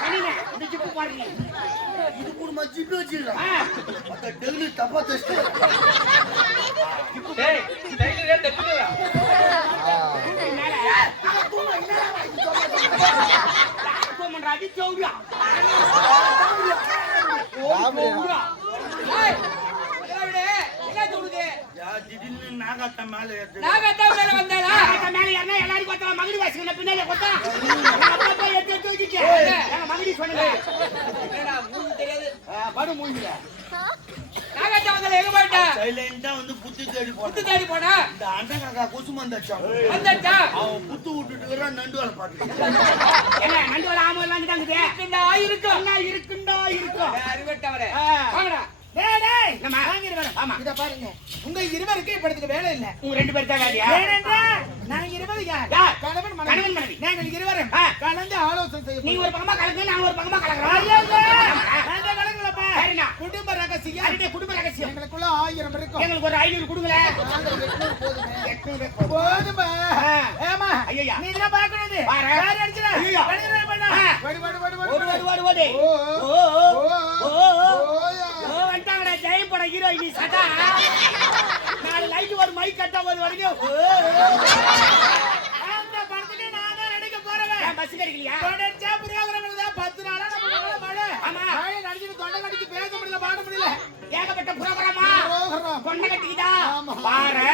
கனினே, இந்த ஜிப்பு போடுறீ. இது கூட மச்சிட்டு வச்சிருக்கா. ஆ, அந்த டெல்லி தப்பா தச்சு டேய் தைரியமே தெக்குதுடா மேல. யார் phone பண்றா? அடி சௌரியா. ஓடி சௌரியா. ஏய், இதெல்லாம் விடு. என்ன சொல்லுது? யா திடீர்னு நாகாத்தா மேல நாகத்தா மேல வந்தாளா? நாகத்தா மேல ஏறினா எல்லாரும் கொத்தலாம். மகுடி வாசிக்கணும், பின்னாடியே கொத்தலாம். அப்பா எடுத்து. எங்க மகுடி சொன்னல. ஆ, படு மூஞ்சில. நாகத்தா வந்தாளா, எங்க போயிட்டா? சைலண்டா வந்து புத்து தேடி புத்து போட்டு தேடி போனா? இந்த அண்டை காக்கா குசுமன் தச்சான் வந்தாச்சா அவன் புத்து விட்டுட்டு நண்டு வேலை என்ன நண்டு வர ஆம எல்லாம் கிட்டாங்குது இருக்குண்டா இருக்கும் என்ன இருக்குண்டா இருக்கும் அறிவட்டவரே வாங்கடா. டேய் டேய். நம்ம வாங்க இருவரும் ஆமா. இத பாருங்க. உங்க இருவருக்கு இப்ப இதுக்கு வேலை இல்ல. உங்க ரெண்டு பேர் தான் வேலையா நாங்க இருவர் யார்? கணவன் மனைவி. நாங்கள் இருவரும். கலந்து ஆலோசனை செய்ய நீங்க. ஒரு பக்கமா கலக்கு நாங்க ஒரு பக்கமா கலக்குறோம். குடும்ப ரகசியம். குடும்ப ரகசியம். எங்களுக்குள்ள ஆயிரம் இருக்கும் எங்களுக்கு ஒரு ஐநூறு எட்நூறு போதுமே. ஏமா ஐயா. நீ பார்க்கணுது வந்துட்டாங்கடா ஜெயம் பட சதா. நாலு லைட் ஒரு மைக் கட்டா ஒரு வரைக்கும். படத்துக்கு நான் தான் நடிக்க போறவன் பஸ் கிடைக்கலையா புரியாதவங்க தான் பத்து நாளா நம்ம மேல மழை ஆமா. மழை நடிச்சுட்டு தொண்டை கடிச்சு பேச முடியல பாட முடியல ஏகப்பட்ட. கொண்ட கட்டிக்கிதா? ஆமா. பாரு.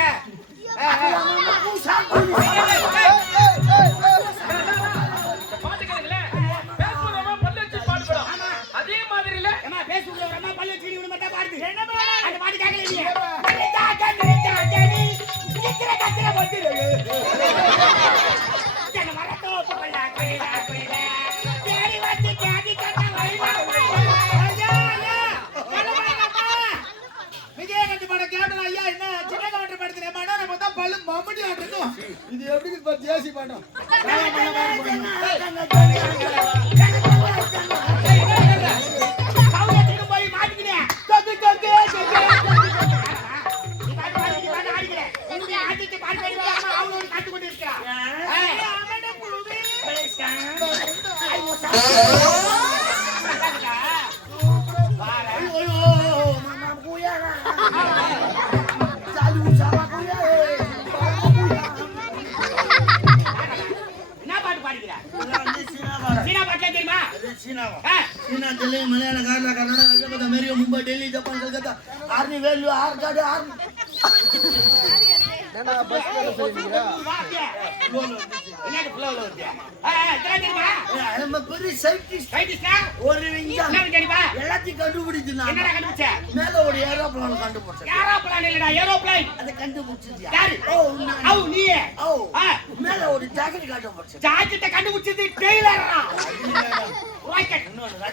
સિનાવા સિના દિલ્હી મલયાલા ગાર્લા કર્ણાટક બધા મેરીઓ મુંબઈ, દિલ્હી, જપાન, કલકત્તા. આરની વેલ્યુ આર કાઢે આર ஆ, ஆ, இதெல்லாம் தெரியுமா? பெரிய சயின்டிஸ்ட்? ஒரு? எல்லாத்தையும் கண்டுபிடிச்சு? மேல ஒரு ஏரோப்ளான் கண்டுபிடிச்சேன் ஏரோப்ளேன் இல்லடா, ஏரோப்ளேன். அதை? ஓ நீயே. ஓ ஆ, மேல ஒரு ஜாக்கெட் கண்டுபிடிச்சேன் ஜாக்கெட்டை கண்டுபிடிச்சது டெய்லரா? ராக்கெட்.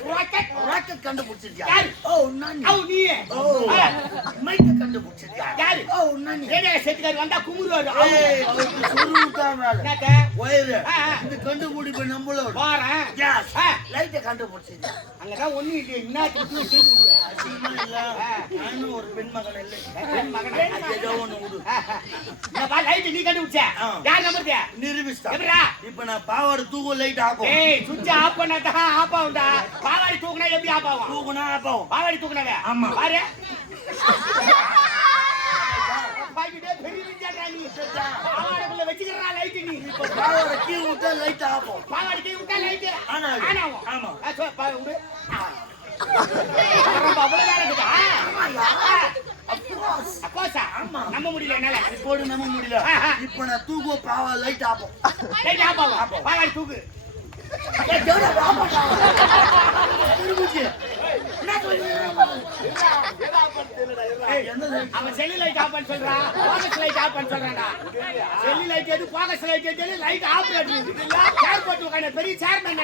ராக்கெட். ராக்கெட் கண்டுபிடிச்சிருக்கியா யாரு? ஓ நான் அவு, நீயே. ஓ நான் ரேடியோ செட்டுக்காரி வந்தா குமுறுவாரு. ஒயரு. இது கண்டுபிடிப்பு நம்மளோட ஆ, லைட்டை கண்டுபிடிச்சிருக்கியா அங்கதான் ஒண்ணும் இல்லையே. என்ன திட்டு வச்சு விடுவேன். அசிங்கமா இல்ல நானும் ஒரு பெண் மகன் இல்லை என் மகனே. ஏதோ ஒண்ணு விடு என்னப்பா, light நீ கண்டுபிடிச்ச? யார் நம்புறது? நிரூபிஸ்தா எப்படிடா? இப்ப நான் பாவாடை தூக்கும் லைட் ஆகும் ஏய், switch off பண்ணாதான் off ஆகும்டா. பாவாடை தூக்குனா எப்படி off ஆகும்? தூக்குனா ஆகும் பாவாடை தூக்குனவன். ஆமா. பாரு. பாய்க்கிட்டே பெரிய விஞ்ஞானிடா நீ. பாவாடைக்குள்ள வச்சுக்கிறடா light நீ. பாவாடை கீழ் விட்டா லைட் ஆகும் பாவாடை கீழ விட்டா light ஆன். ஆமா. ஆ, சொ- பா, விடு. ஆ. ரொம்ப அவ்வளவு வேலை இருக்குதா? Of course. அப்போசா? ஆமா. நம்ப முடியல என்னால. இப்போது நம்ப முடியல. இப்ப நான் தூக்குவோம் பாவா லைட் ஆகும் off ஆகும். பாவாடை தூக்கு. திரும்பிச்சு. என்ன? அவன் செல்லி லைட் ஆஃப் பண்ண சொல்றான். போகஸ் லைட் ஆஃப் பண்ண சொல்றான்டா. செல்லி லைட் எது சேர் போட்டு உட்காந்து பெரிய சேர்மேன்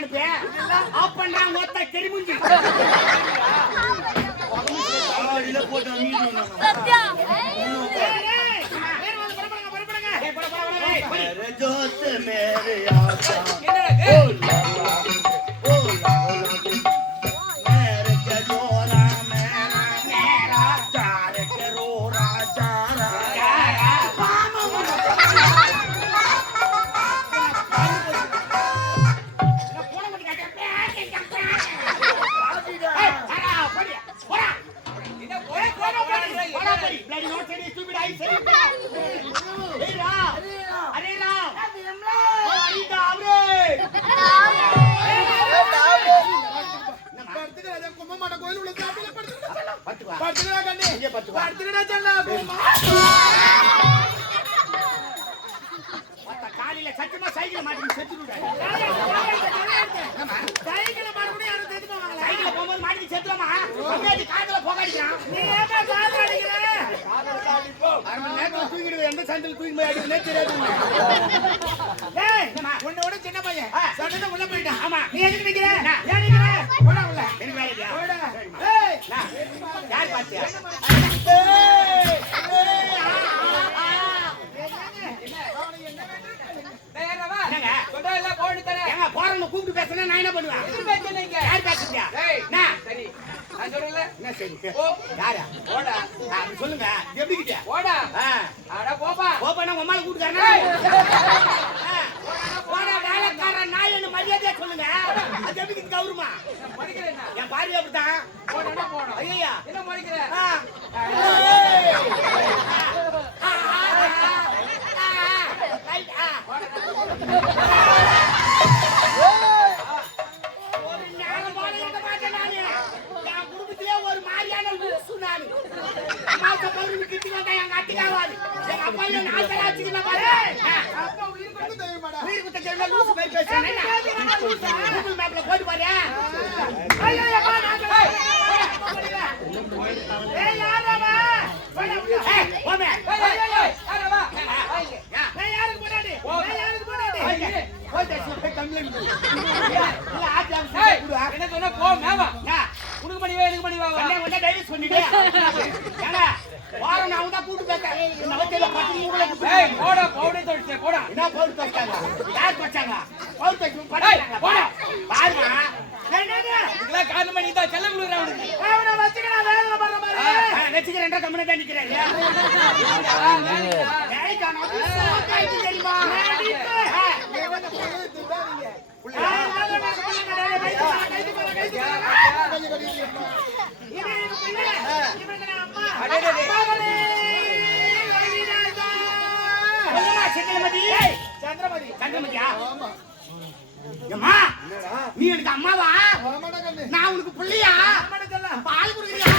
படுத்துக்கிறதா கும்பமாட்ட கோயில் உள்ள சாப்பிட படுத்துக்கிறா பத்துவா. படுத்துக்கிறா கண்ணி இங்கே பத்துவா. படுத்துக்கிறா சொன்னா ஒத்த காலையில சத்தியமா சைக்கிள் மாட்டி செத்து விடாது சைக்கிள மறுபடியும் சைக்கிள் போகும்போது மாட்டி செத்துலாமா காதுல போகாடிக்கிறான் சந்தில தூக்கி போய் அடிக்கவே தெரியாது? உன்னோட சின்ன பையன். சட்டத்தை உள்ள போயிட்டான். ஆமா. நீ எதுக்கு நிக்கிற? ஏன் நிக்கிற? போடா உள்ள எனக்கு வேலை இல்லையா? போடா சரிம்மா. ஏய். என்ன? யார் ஏங்க போறவங்க கூப்பிட்டு பேசுனா நான் என்ன பண்ணுவேன் யார் பேசுறியா என்ன சரி நான் சொல்றேன்ல என்ன சரி? ஓ யாரா? போடா. ஆ, அப்படி சொல்லுங்க. எப்படி கிட்ட? போடா. அட போப்பா. ஓப்பனா உமால கூட்டுக்காரனா? போடா வேலைக்காரன் நாய் என்ன மரியாதையா சொல்லுங்க. அது எப்படி கவுருமா? என் பாரு அப்படித்தான். போடா போடா? ஐயா என்ன படிக்கிற ஆ. ஏய் ஆ, ஆ, ஆ, ஆ, ரைட், ஆ. ஒரு நேரம் போல இருக்க மாட்டேன் நானு. என் குடும்பத்திலே ஒரு மாதிரியான லூசு நானு. மாச பௌர்ணமி கிட்ட வந்தா எங்க அத்தைக்கு ஆகாது. எங்க அப்பா என்ன நாசரா வச்சுக்கின பாரு. ஆ. அப்பா உயிர் கொடுத்து தெய்வமாடா உயிர் குத்த சொல்லுங்க, லூசு மாதிரி பேசுறேன். என்ன? கூகுள் மேப்ல போட்டு பாரு. ஐயோ அப்பா நான் ஏய் யாரா போடா உள்ள ஏய், போமே. ஏய் ஏய் ஏய் அட வா ஆ. ஆ. நான் யாருக்கு போடாடி நான் யாருக்கு போடாடி போய்ங்க. போய் பேசுங்க, போய் கம்ப்ளைண்ட் பண்ணு. இல்ல, இல்ல, ஆட்சி ஆஃபீஸ்ல ஏய் போய் கொடுவா. என்ன சொன்ன போ மேவா ஆ. உனக்கு பண்ணி வா எனக்கு பண்ணி வா வா உடனே உடனே டைவர்ஸ் பண்ணிட்டு ஏங்க வாரம் நான் தான் கூட்டு பேசுறேன் இந்த அவத்தையில பத்து மூணுல குத்து. ஏய் போடா பவுடர் தொடிச்சே போடா என்ன பவுல் துவைச்சாங்க? யார் துவைச்சாங்க? பவுல் துவைச்சு ஏய், படுத்தாங்க. போடா. பாருங்க. என்னது? இதுக்கெல்லாம் காரணமா நீ தான் செல்லம் கொடுக்குற அவனுக்கு அவனை பண்ற மாதிரி தான் நீ எனக்கு அம்மாவா? நான் உனக்கு பிள்ளையா? பால் குடுக்கறியா?